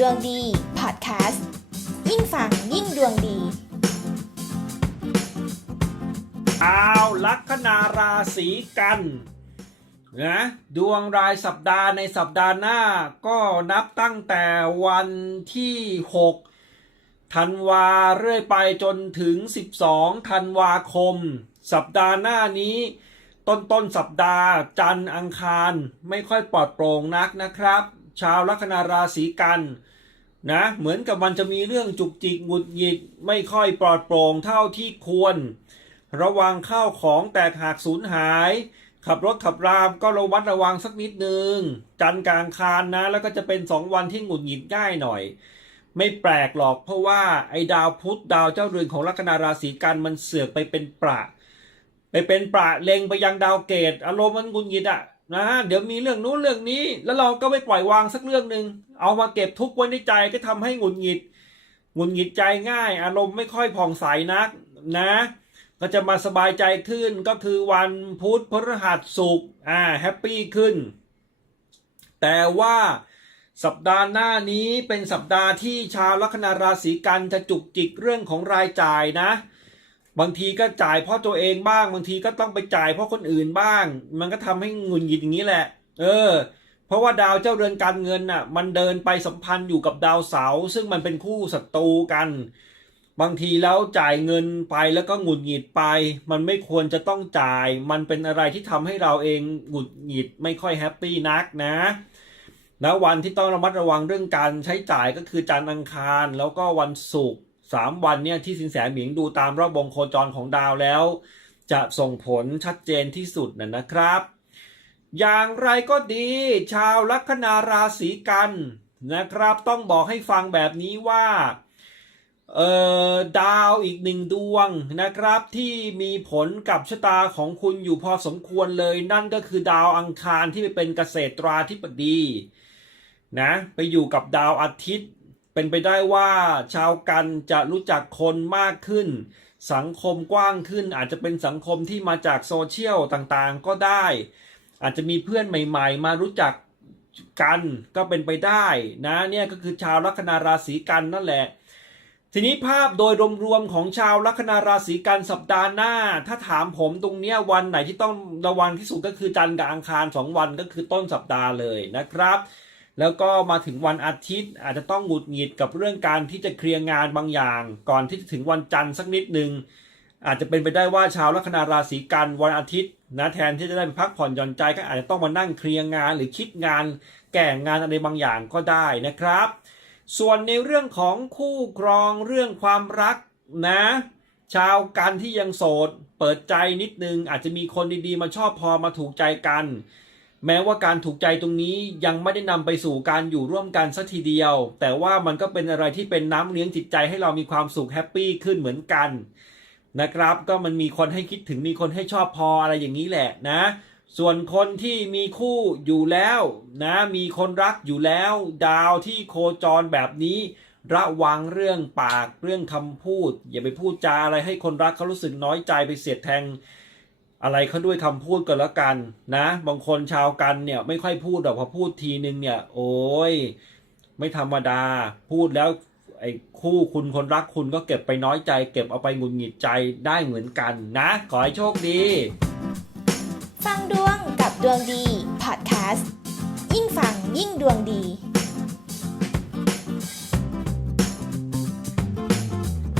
ดวงดีพอดแคสต์ยิ่งฟังยิ่งดวงดีอาวลัคนาราศีกันนะดวงรายสัปดาห์ในสัปดาห์หน้าก็นับตั้งแต่วันที่ 6 ธันวาเรื่อยไปจนถึง 12 ธันวาคม สัปดาห์หน้านี้ต้นต้นสัปดาห์จันทร์อังคารไม่ค่อยปลอดโปร่งนักนะครับ ชาวลัคนาราศีกันนะเหมือนกับมันจะมีเรื่องจุกจิกหงุดหงิดไม่ค่อยปลอดโปร่งเท่าที่ควร ระวังข้าวของแตกหักสูญหาย ขับรถขับรามก็ระวัดระวังสักนิดนึง จันกลางคารนะ แล้วก็จะเป็นสองวันที่หงุดหงิดง่ายหน่อย ไม่แปลกหรอกเพราะว่าไอ้ดาวพุธดาวเจ้าเรือนของลัคนาราศีกันมันเสือกไปเป็นประ ไปเป็นประเล็งไปยังดาวเกตอารมณ์มันหงุดหงิดอะ นะเดี๋ยวมีเรื่องนู้นเรื่องนี้ แล้วเราก็ไม่ปล่อยวางสักเรื่องหนึ่งเอามาเก็บทุกข์ไว้ในใจก็ทำให้หงุดหงิดหงุดหงิดใจง่าย อารมณ์ไม่ค่อยผ่องใสนักนะ ก็จะมาสบายใจขึ้นก็คือวันพุธพฤหัสศุกร์อ่าแฮปปี้ขึ้น แต่ว่าสัปดาห์หน้านี้เป็นสัปดาห์ที่ชาวลัคนาราศีกันจะจุกจิกเรื่องของรายจ่ายนะ บางทีก็จ่ายเพราะตัวเองบ้าง บางทีก็ต้องไปจ่ายเพราะคนอื่นบ้าง มันก็ทำให้งุนหงิดอย่างนี้แหละ เออ เพราะว่าดาวเจ้าเรือนการเงินน่ะ มันเดินไปสัมพันธ์อยู่กับดาวเสาร์ซึ่งมันเป็นคู่ศัตรูกัน บางทีแล้วจ่ายเงินไปแล้วก็หงุดหงิดไป มันไม่ควรจะต้องจ่าย มันเป็นอะไรที่ทำให้เราเองหงุดหงิดไม่ค่อยแฮปปี้นักนะแล้ววันที่ต้องระมัดระวังเรื่องการใช้จ่ายก็คือจันทร์อังคารแล้วก็วันศุกร์ สามวันเนี่ยที่สินแสหมิงดูตามรอบวงโคจรของดาวแล้ว จะส่งผลชัดเจนที่สุดนะนะครับ อย่างไรก็ดี ชาวลัคนาราศีกันนะครับ ต้องบอกให้ฟังแบบนี้ว่าเอ่อดาวอีกหนึ่งดวงนะครับที่มีผลกับชะตาของคุณอยู่พอสมควรเลย นั่นก็คือดาวอังคารที่ไปเป็นเกษตราธิบดีนะไปอยู่กับดาวอาทิตย์ เป็นไปได้ว่าชาวกันจะรู้จักคนมากขึ้น สังคมกว้างขึ้น อาจจะเป็นสังคมที่มาจากโซเชียลต่างๆก็ได้ อาจจะมีเพื่อนใหม่ ๆ มารู้จักกันก็เป็นไปได้นะเนี่ยก็คือชาวลัคนาราศีกันนั่นแหละ ทีนี้ภาพโดยรวมๆของชาวลัคนาราศีกันสัปดาห์หน้า ถ้าถามผมตรงเนี้ยวันไหนที่ต้องระวังที่สุดก็คือจันทร์กับอังคารสองวันก็คือต้นสัปดาห์เลยนะครับ แล้วก็มาถึงวันอาทิตย์อาจจะต้องหงุดหงิดกับเรื่องการที่จะเคลียร์งานบางอย่าง ก่อนที่จะถึงวันจันทร์สักนิดหนึ่งอาจจะเป็นไปได้ว่าชาวลัคนาราศีกันวันอาทิตย์นะแทนที่จะได้ไปพักผ่อนหย่อนใจก็อาจจะต้องมานั่งเคลียร์งานหรือคิดงานแก่งานอะไรบางอย่างก็ได้นะครับ ส่วนในเรื่องของคู่ครองเรื่องความรักนะ ชาวกันที่ยังโสด เปิดใจนิดนึงอาจจะมีคนดีๆมาชอบพอมาถูกใจกัน แม้ว่าการถูกใจตรงนี้ยังไม่ได้นำไปสู่การอยู่ร่วมกันสัทีเดียว แต่ว่ามันก็เป็นอะไรที่เป็นน้ำเลี้ยงจิตใจให้เรามีความสุขแฮปปี้ขึ้นเหมือนกันนะครับก็มันมีคนให้คิดถึงมีคนให้ชอบพออะไรอย่างนี้แหละนะ ส่วนคนที่มีคู่อยู่แล้วนะมีคนรักอยู่แล้ว ดาวที่โคจรแบบนี้ ระวังเรื่องปากเรื่องคำพูด อย่าไปพูดจาอะไรให้คนรักเขารู้สึกน้อยใจไปเสียดแทง อะไรเขาด้วยคำพูดก็แล้วกันนะ บางคนชาวกันเนี่ยไม่ค่อยพูดหรอกพอพูดทีนึงเนี่ย โอ้ยไม่ธรรมดา พูดแล้วไอ้คู่คุณคนรักคุณก็เก็บไปน้อยใจ เก็บเอาไปหงุดหงิดใจได้เหมือนกันนะ ขอให้โชคดี ฟังดวงกับดวงดีพอดแคสต์ยิ่งฟังยิ่งดวงดี